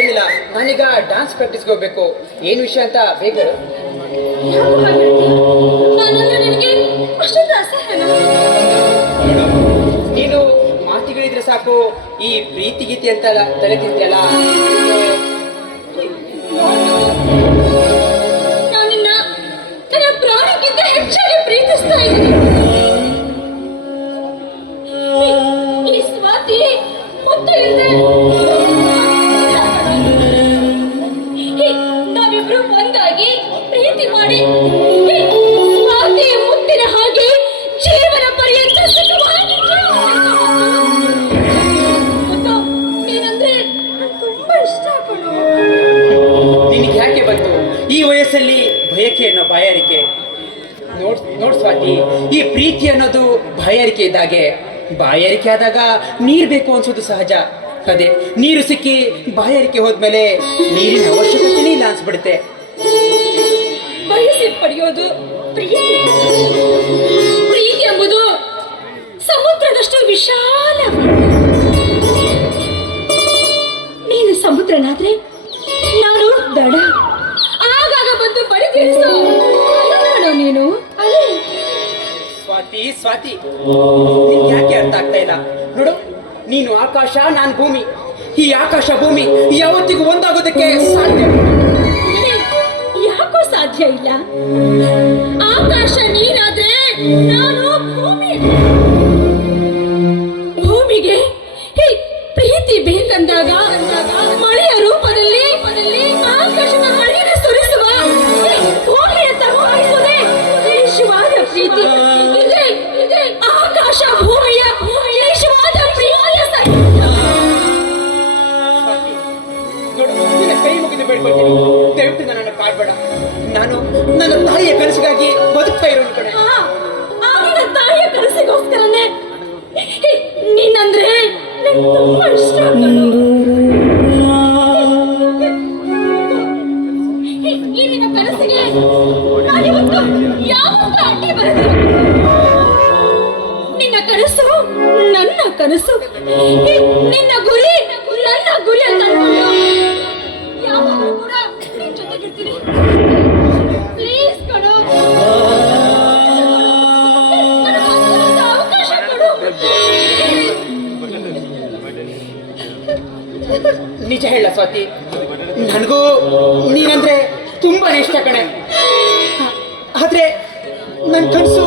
Time ಇಲ್ಲ, ನಾನೀಗ dance ಪ್ರಾಕ್ಟೀಸ್ಗೆ ಹೋಗ್ಬೇಕು. ಏನು ವಿಷಯ ಅಂತ ಬೇಗ ಹೇಳು. ನೀನು ಮಾತಿಗಳಿದ್ರೆ ಸಾಕು, ಈ ಪ್ರೀತಿ ಗೀತಿ ಅಂತ ತಲೆ ತಿಂತಿಯಲ್ಲ. ನನ್ನ ಪ್ರಾಣಕ್ಕಿಂತ ಹೆಚ್ಚಾಗಿ ಪ್ರೀತಿಸ್ತಾ ಇದ್ದೀನಿ. ಈ ಸ್ವಾತಿ ಮುತ್ತು ಇಲ್ಲದೆ ನಾವಿಬ್ರು ಒಂದಾಗಿ ಪ್ರೀತಿ ಮಾಡಿ ಸ್ವಾತಿ ಮುತ್ತಿನ ಹಾಗೆ ಜೀವನ ಪರ್ಯಂತ ನೀನಂದ್ರೆ ತುಂಬಾ ಇಷ್ಟ ಪಡು. ನಿನಗೆ ಯಾಕೆ ಬಂತು ಈ ವಯಸ್ಸಲ್ಲಿ ಭಯಕ್ಕೆ ಅನ್ನೋ ಬಾಯಾರಿಕೆ? ನೋಡ್ ಸ್ವಾತಿ, ಈ ಪ್ರೀತಿ ಅನ್ನೋದು ಬಾಯಾರಿಕೆ ಇದ್ದಾಗೆ. ಬಾಯಾರಿಕೆ ಆದಾಗ ನೀರು ಬೇಕು ಅನ್ಸೋದು ಸಹಜ. ಅದೇ ನೀರು ಸಿಕ್ಕಿ ಬಾಯಾರಿಕೆ ಹೋದ್ಮೇಲೆ ನೀರಿನ ಅವಶ್ಯಕತೆನೇ ಇಲ್ಲ ಅನ್ಸ್ಬಿಡುತ್ತೆ. ಬಯಸಿ ಪಡೆಯೋದು ಪ್ರೀತಿ. ಪ್ರೀತಿ ಎಂಬುದು ಸಮುದ್ರದಷ್ಟು ವಿಶಾಲ. ನೀನು ಸಮುದ್ರನಾದ್ರೆ ನಾನು ದಡ. ಆಗಾಗ ಬಂದು ಬರಿ ತಿಳಿಸೋ ನೀನು ಅಲ್ಲೇ. ಸ್ವಾತಿ, ನಿನ್ಗೆ ಯಾಕೆ ಅರ್ಥ ಆಗ್ತಾ ಇಲ್ಲ? ನೋಡು, ನೀನು ಆಕಾಶ, ನಾನು ಭೂಮಿ. ಈ ಆಕಾಶ ಭೂಮಿ ಯಾವತ್ತಿಗೂ ಒಂದಾಗೋದಕ್ಕೆ ಸಾಧ್ಯ ಯಾಕೋ ಸಾಧ್ಯ ಇಲ್ಲ. ಆಕಾಶ ನೀನಾದ್ರೆ ನಾನು ಭೂಮಿ. ಭೂಮಿಗೆ ಪ್ರೀತಿ ಬೇಕಂದಾಗ ಮಳೆಯ ರೂಪದಲ್ಲಿ ಆಕಾಶದ ಮಳೆಯನ್ನು ಸುರಿಸುವ ಭೂಮಿಯ ತರುವಾಯಿಸುವುದೇ ನಿಶ್ವಾದ ಪ್ರೀತಿ. ಇದೆ ಆಕಾಶ ಭೂಮಿಯ ನಿಶ್ವಾದ ಪ್ರೀತಿಯ ಕೈ ಮುಗಿದು ಬೇಡ್ಕೊಳ್ತೀನಿ, ದಯವಿಟ್ಟು ನನ್ನನ್ನು ಕಾಡ್ಬೇಡ. ನಾನು ನನ್ನ ತಾಯಿಯ ಕನಸಿಗಾಗಿ ಬದುಕ್ತಾ ಇರೋನು ಕಡೆ. ಆಗಿನ ತಾಯಿಯ ಕನಸಿಗೋಸ್ಕರನೇ ನೀನಂದ್ರೆ ತುಂಬಾ ಇಷ್ಟ. ಈ ನಿನ್ನ ಕನಸಿಗೆ ನಾನಿವತ್ತು ಯಾವತ್ತೂ ಅಡ್ಡಿ ಬರದು. ನಿನ್ನ ಕನಸು ನನ್ನ ಕನಸು, ನಿನ್ನ ಗುರಿ ನನ್ನ ಗುರಿ ಅಂತ ಯಾವಾಗಲೂ ಕೂಡ ನಿನ್ ಜೊತೆಗಿರ್ತೀನಿ. ಪ್ಲೀಸ್ ಕಣೋ, ಅವಕಾಶ ಕೊಡು. ನಿಜ ಹೇಳ ಸ್ವಾತಿ, ನನಗೂ ನೀನಂದ್ರೆ ತುಂಬಾ ಇಷ್ಟ ಕಣೆ. ಆದ್ರೆ ನನ್ನ ಕನಸು